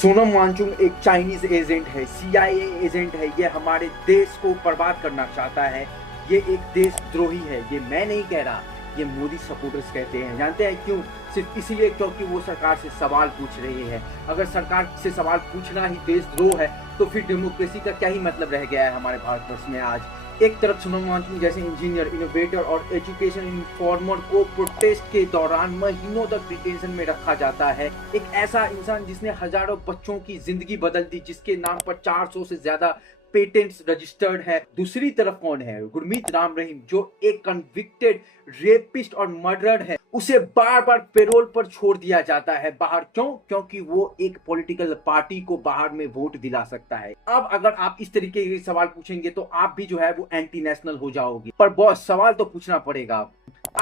सोनम वांगचुक एक Chinese agent है, CIA agent है। ये हमारे देश को बर्बाद करना चाहता है। ये एक देशद्रोही है। ये मैं नहीं कह रहा, ये मोदी सपोर्टर्स कहते हैं। जानते हैं क्यों? सिर्फ इसीलिए क्योंकि वो सरकार से सवाल पूछ रहे हैं। अगर सरकार से सवाल पूछना ही देशद्रोह है तो फिर डेमोक्रेसी का क्या ही मतलब रह गया है हमारे भारतवर्ष में आज। एक तरफ सोनम वांगचुक जैसे इंजीनियर, इनोवेटर और एजुकेशन इन्फॉर्मर को प्रोटेस्ट के दौरान महीनों तक डिटेंशन में रखा जाता है। एक ऐसा इंसान जिसने हजारों बच्चों की जिंदगी बदल दी, जिसके नाम पर 400 से ज्यादा पेटेंट्स रजिस्टर्ड है। दूसरी तरफ कौन है? गुरमीत राम रहीम, जो एक कन्विक्टेड रेपिस्ट और मर्डरर है। उसे बार बार पेरोल पर छोड़ दिया जाता है बाहर। क्यों? क्योंकि वो एक पॉलिटिकल पार्टी को बाहर में वोट दिला सकता है। अब अगर आप इस तरीके के सवाल पूछेंगे तो आप भी जो है वो एंटी नेशनल हो जाओगे। पर बॉस, सवाल तो पूछना पड़ेगा।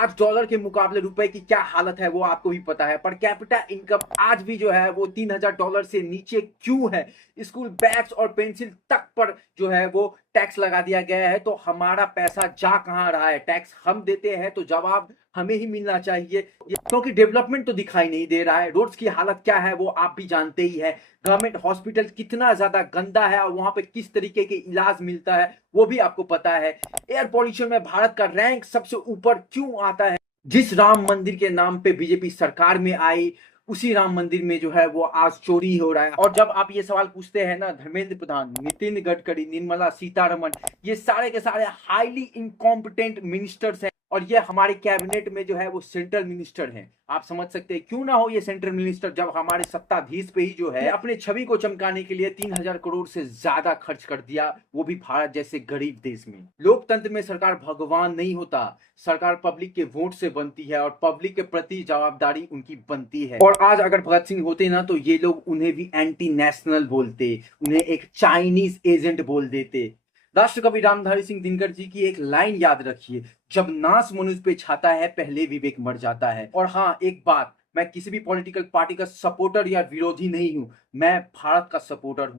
आज डॉलर के मुकाबले रुपए की क्या हालत है वो आपको भी पता है। पर कैपिटा इनकम आज भी जो है वो $3000 से नीचे क्यों है? स्कूल बैग्स और पेंसिल तक पर जो है वो टैक्स लगा दिया गया है। तो हमारा पैसा जा कहां रहा है? टैक्स हम देते हैं तो जवाब हमें ही मिलना चाहिए। क्योंकि डेवलपमेंट तो दिखाई नहीं दे रहा है। रोड्स की हालत क्या है वो आप भी जानते ही है। गवर्नमेंट हॉस्पिटल कितना ज्यादा गंदा है और वहां पे किस तरीके के इलाज मिलता है वो भी आपको पता है। एयर पॉल्यूशन में भारत का रैंक सबसे ऊपर क्यों आता है? जिस राम मंदिर के नाम पे बीजेपी सरकार में आई, उसी राम मंदिर में जो है वो आज चोरी हो रहा है। और जब आप ये सवाल पूछते हैं ना, धर्मेंद्र प्रधान, नितिन गडकरी, निर्मला सीतारमण, ये सारे के सारे हाईली इनकॉम्पिटेंट मिनिस्टर्स हैं। और ये हमारे कैबिनेट में जो है वो सेंट्रल मिनिस्टर हैं। आप समझ सकते हैं क्यों ना हो ये सेंट्रल मिनिस्टर, जब हमारे सत्ताधीश पे ही जो है अपने छवि को चमकाने के लिए 3000 करोड़ से ज्यादा खर्च कर दिया, वो भी भारत जैसे गरीब देश में। लोकतंत्र में सरकार भगवान नहीं होता। सरकार पब्लिक के वोट से बनती है और पब्लिक के प्रति जवाबदारी उनकी बनती है। और आज अगर भगत सिंह होते ना तो ये लोग उन्हें भी एंटी नेशनल बोलते, उन्हें एक चाइनीज एजेंट बोल देते। राष्ट्रकवि रामधारी सिंह दिनकर जी की एक लाइन याद रखिए, जब नाश मनुष्य पे छाता है पहले विवेक मर जाता है। और हाँ, एक बात, मैं किसी भी पॉलिटिकल पार्टी का सपोर्टर या विरोधी नहीं हूं, मैं भारत का सपोर्टर हूं।